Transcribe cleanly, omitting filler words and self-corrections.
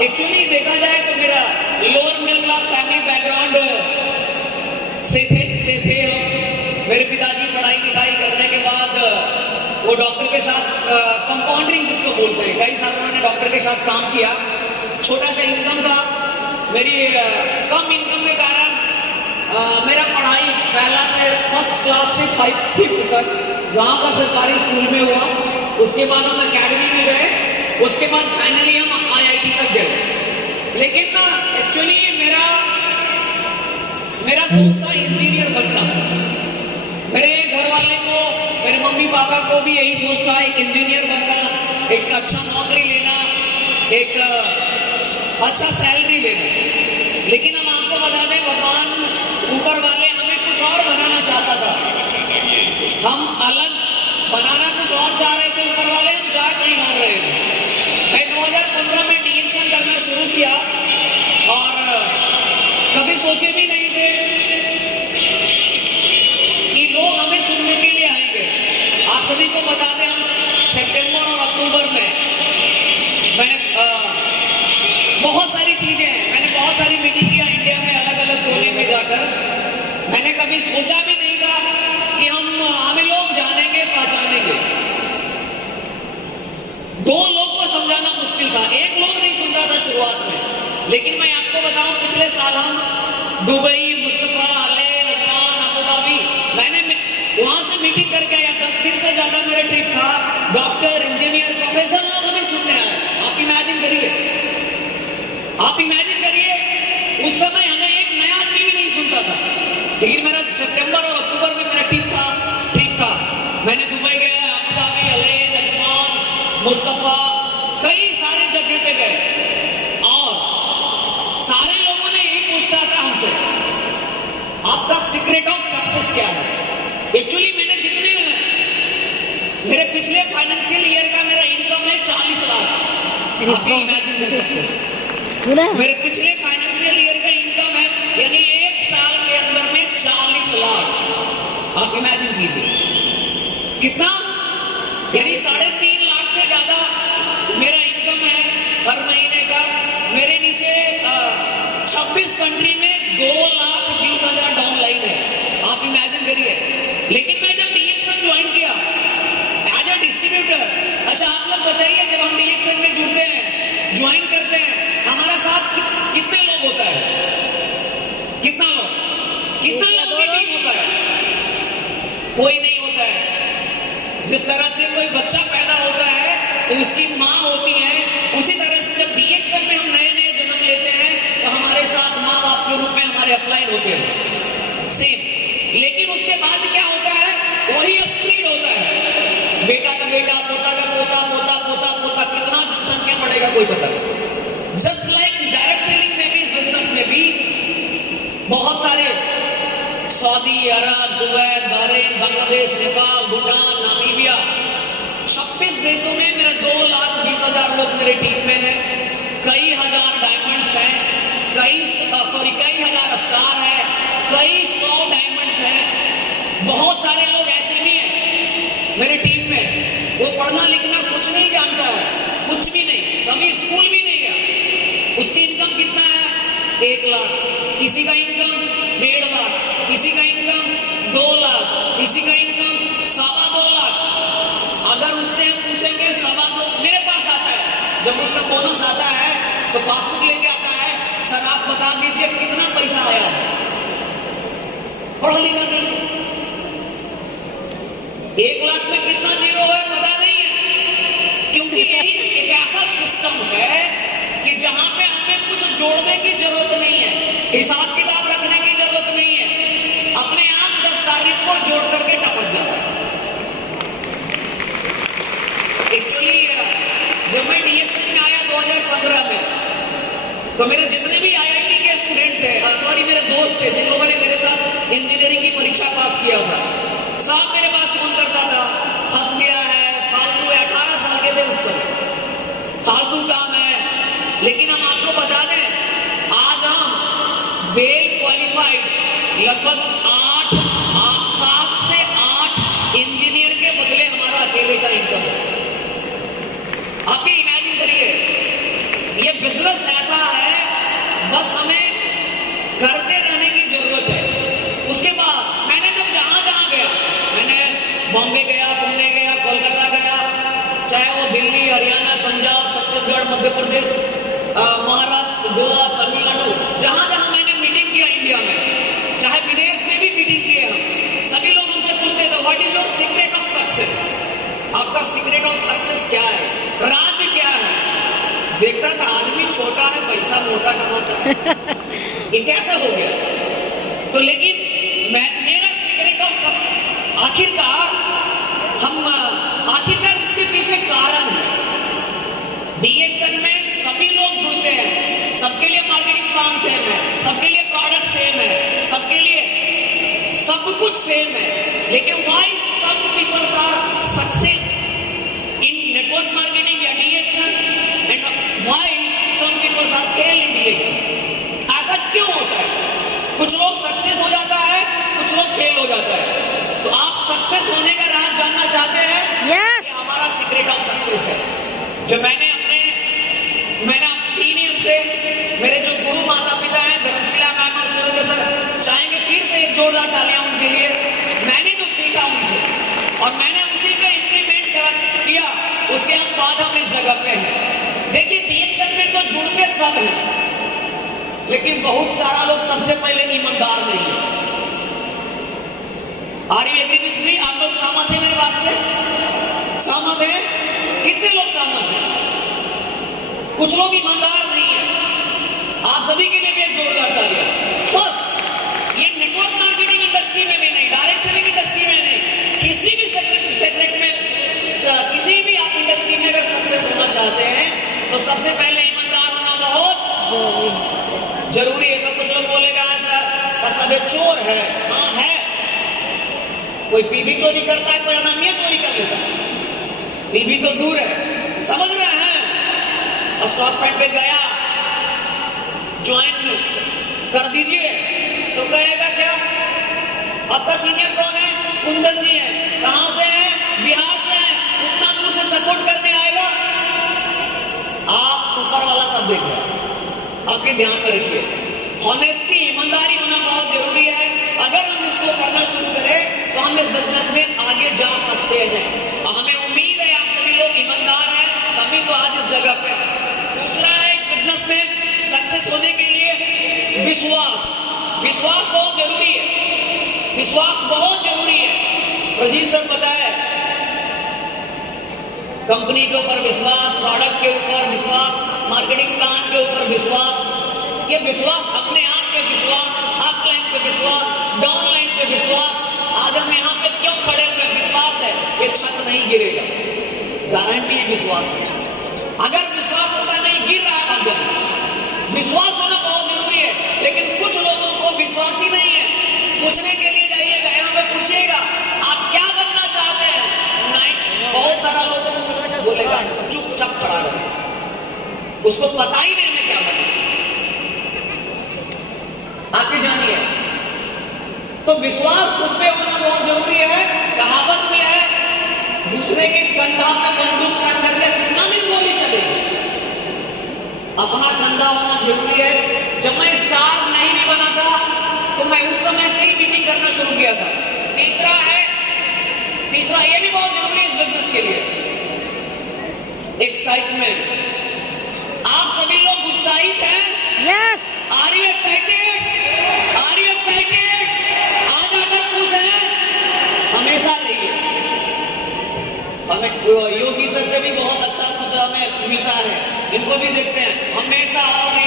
Actually देखा जाए तो मेरा lower middle class family background से थे हम। मेरे पिताजी पढ़ाई लिखाई करने के बाद वो डॉक्टर के साथ कंपाउंडिंग जिसको बोलते हैं, कई साल उन्होंने डॉक्टर के साथ काम किया। छोटा सा इनकम था। मेरी कम इनकम के कारण मेरा पढ़ाई पहला से फर्स्ट क्लास से 5th तक गांव का सरकारी स्कूल में हुआ। उसके बाद हम एकेडमी में गए, उसके बाद फाइनली हम IIT तक गए। लेकिन ना एक्चुअली मेरा सोच था इंजीनियर बनना। मेरे घर वाले को, मेरे मम्मी पापा को भी यही सोच था, एक इंजीनियर बनना, एक अच्छा नौकरी लेना, एक अच्छा सैलरी लेना। लेकिन हम आपको बता दें, भगवान ऊपर वाले हमें कुछ और बनाना चाहता था। हम अलग बनाना कुछ और चाह रहे थे, ऊपर वाले हम चाह कहीं और रहे थे। मैं 2015 में DXN करना शुरू किया और कभी सोचे भी नहीं थे कि लोग हमें सुनने के लिए आएंगे। आप सभी को बता दें, हम सितंबर और अक्टूबर में मैंने बहुत सारी चीजें हैं, मैंने बहुत सारी मीटिंग किया इंडिया में, अलग अलग कोने में जाकर। मैंने कभी सोचा भी नहीं था कि हमें लोग जानेंगे, पहचानेंगे। 2 लोग को समझाना मुश्किल था, एक लोग नहीं सुनता था शुरुआत में। लेकिन मैं आपको बताऊं, पिछले साल हम दुबई, मुस्तफा, अले, नजमान, अबू धाबी, मैंने वहां से मीटिंग करके आया। 10 दिन से ज्यादा मेरा ट्रिप था। डॉक्टर, इंजीनियर, प्रोफेसर लोग हमें सुनने आए। आप इमेजिन करिए, उस समय हमें एक नया आदमी भी नहीं सुनता था। लेकिन मेरा सितंबर और अक्टूबर में मेरा ट्रिप था। मैंने दुबई गया, अबू धाबी, अले, नजमान, मुस्तफा, कई सारे जगह पे गए और सारे लोगों ने यही पूछता था हमसे, आपका सीक्रेट ऑफ सक्सेस क्या है? एक्चुअली मेरे पिछले फाइनेंशियल ईयर का मेरा इनकम है 40 लाख। आप इमेजिन कर सकते हैं, मेरे पिछले फाइनेंशियल ईयर का इनकम है, यानी 1 साल के अंदर में 40 लाख। आप इमेजिन कीजिए कितना, यानी 3.5 लाख से ज्यादा मेरा इनकम है हर महीने का। मेरे नीचे 26 कंट्री में 2,20,000 डाउनलाइन है। आप इमेजिन करिए। लेकिन मैं जब DXN ज्वाइन किया एज अ डिस्ट्रीब्यूटर, अच्छा आप लोग बताइए, जब हम DXN में जुड़ते हैं, ज्वाइन करते हैं, हमारा साथ कितने लोग होता है? कितना लोगों की टीम होता है? कोई नहीं होता है। जिस तरह से कोई बच्चा पैदा होता है तो उसकी माँ होती है, उसी तरह से जब DXN में हम नए जन्म लेते हैं तो हमारे साथ माँ बाप के रूप में हमारे अपलाइन होते हैं, सेम। लेकिन उसके बाद क्या होता है? वही स्प्लिट होता है। बेटा का बेटा, पोता का पोता, पोता पोता पोता, कितना जनसंख्या बढ़ेगा कोई पता नहीं। जस्ट लाइक डायरेक्ट सेलिंग में भी, इस बिजनेस में भी बहुत सारे Saudi Arab, Dubai, Bahrain, Bangladesh, Nepal, Bhutan, Namibia, 26 देशों में मेरे 2,20,000 लोग मेरे टीम में हैं। कई हजार डायमंड्स हैं, कई हजार स्टार है, कई 100 डायमंड्स हैं। बहुत सारे लोग ऐसे भी हैं मेरे टीम में, वो पढ़ना लिखना कुछ नहीं जानता है, कुछ भी नहीं, कभी स्कूल भी नहीं गया। उसकी इनकम कितना है? 1 लाख। किसी का इनकम 1.5 लाख, किसी का इनकम 2 लाख, किसी का इनकम 2.25 लाख। अगर उससे हम पूछेंगे 2.25, मेरे पास आता है, जब उसका बोनस आता है तो पासबुक लेके आता है, सर आप बता दीजिए कितना पैसा आया है। पढ़ा लिखा नहीं, 1 लाख में कितना जीरो है पता नहीं है। क्योंकि यही एक ऐसा सिस्टम है कि जहां पे हमें कुछ जोड़ने की जरूरत नहीं है, हिसाब किताब रखने की जरूरत नहीं है, अपने आप 10 तारीख को जोड़ करके टपक जाता है। एक्चुअली जब मैं DXN में आया 2015 में, तो मेरे जितने भी IIT के स्टूडेंट थे, मेरे दोस्त थे, जिन लोगों ने मेरे साथ इंजीनियरिंग की परीक्षा पास किया था, सब मेरे पास फोन करता था, फंस गया है, फालतू है। 18 साल के थे उस समय, फालतू काम है। लेकिन हम आपको बता दें, आज हम वेल क्वालिफाइड लगभग 7 से 8 इंजीनियर के बदले हमारा अकेले का इनकम है। आप भी इमेजिन करिए, ये बिजनेस है बॉम्बे गया, पुणे गया, कोलकाता गया, चाहे वो दिल्ली, हरियाणा, पंजाब, छत्तीसगढ़, मध्य प्रदेश, महाराष्ट्र, गोवा, तमिलनाडु, जहां जहां मैंने मीटिंग किया इंडिया में, चाहे विदेश में भी मीटिंग किए हम, सभी लोग हमसे पूछते थे what is your secret of success, आपका सीक्रेट ऑफ सक्सेस क्या है, राज क्या है। देखता था आदमी छोटा है, पैसा मोटा कमाता है, ये कैसे हो गया। तो लेकिन मेरा सीक्रेट ऑफ सक्सेस, आखिरकार इसके पीछे कारण है। डीएक्सएल में सभी लोग जुड़ते हैं, सबके लिए मार्केटिंग प्लान सेम है, सबके लिए प्रोडक्ट सेम है, सबके लिए सब कुछ सेम है, लेकिन why some peoples are success in network marketing या DXL and why some peoples are fail in DXL. ऐसा क्यों होता है? कुछ लोग सक्सेस हो जाता है, कुछ लोग फेल हो जाता है। तो आप सक्सेस होने का राज जानना चाहते हैं? Yes. ये हमारा सीक्रेट ऑफ सक्सेस है, जो मैंने सीनियर से, मेरे जो गुरु माता पिता हैं, धर्मशिला मैम और सुरेंद्र सर, चाहेंगे फिर से एक जोरदार तालियां उनके लिए। मैंने जो सीखा उनसे और मैंने उसी पे इंप्लीमेंट किया, उसके हम बाद हम इस जगह पे हैं। देखिए डीएक्सएल में तो जुड़ते सब हैं, लेकिन बहुत सारा लोग सबसे पहले ईमानदार नहीं है। Are you agree with me? आप लोग सहमत हैं मेरे बात से? सहमत है? कितने लोग सहमत हैं? कुछ लोग ईमानदार नहीं है। आप सभी के लिए भी एक जोरदार तालियां। फर्स्ट, ये नेटवर्क मार्केटिंग इंडस्ट्री में भी नहीं, डायरेक्ट सेलिंग इंडस्ट्री में नहीं, किसी भी सेगमेंट में, किसी भी आप इंडस्ट्री में अगर सक्सेस होना चाहते हैं तो सबसे पहले ईमानदार होना बहुत जरूरी है। तो कुछ लोग बोलेगा सर सब चोर है, हाँ है, कोई पीबी चोरी करता है, कोई अनामिया चोरी कर लेता है, पीबी तो दूर है, समझ रहे हैं। और स्टॉक पॉइंट पे गया, ज्वाइन कर दीजिए, तो कहेगा क्या, आपका सीनियर कौन है? कुंदन जी है। कहां से है? बिहार से है। उतना दूर से सपोर्ट करने आएगा। आप ऊपर वाला सब देख रहे हैं, आपके ध्यान में रखिए। ऑनेस्टी, ईमानदारी होना बहुत जरूरी है। अगर हम इसको करना शुरू करें तो हम इस बिजनेस में आगे जा सकते हैं, और हमें उम्मीद है आप सभी लोग ईमानदार हैं, तभी तो आज इस जगह पे। दूसरा है, इस बिजनेस में सक्सेस होने के लिए विश्वास। विश्वास बहुत जरूरी है, विश्वास बहुत जरूरी है। प्रजीत सर बताए, कंपनी के ऊपर विश्वास, प्रोडक्ट के ऊपर विश्वास, मार्केटिंग प्लान के ऊपर विश्वास, ये विश्वास, अपने आप पे विश्वास, अपलाइन पे विश्वास, डाउनलाइन पे विश्वास। आज हम यहाँ पे क्यों खड़े हुए? विश्वास है, ये छत नहीं गिरेगा, गारंटी है विश्वास है। अगर विश्वास होगा, नहीं गिर रहा है भाग जाए। विश्वास होना बहुत जरूरी है, लेकिन कुछ लोगों को विश्वास ही नहीं है। पूछने के लिए जाइएगा, यहाँ पे पूछिएगा आप क्या बनना चाहते हैं, नहीं, बहुत सारा लोग बोलेगा चुपचाप खड़ा रहे, उसको पता ही नहीं मैं क्या बनना। आप भी जानिए, तो विश्वास खुद पे होना बहुत जरूरी है। कहावत में है, दूसरे के कंधा पे बंदूक रख करके कितना दिन गोली चलेगी। अपना कंधा होना जरूरी है। जब मैं स्टार नहीं भी बना था तो मैं उस समय से ही मीटिंग करना शुरू किया था। तीसरा ये भी बहुत जरूरी है इस बिजनेस के लिए, एक्साइटमेंट। आप सभी लोग उत्साहित हैं? Yes. Are you excited? Are you excited? आज आकर खुश हैं? हमेशा रहिए। हमें योगी सर से भी बहुत अच्छा कुछ हमें मिलता है, इनको भी देखते हैं, हमेशा ऑलरेडी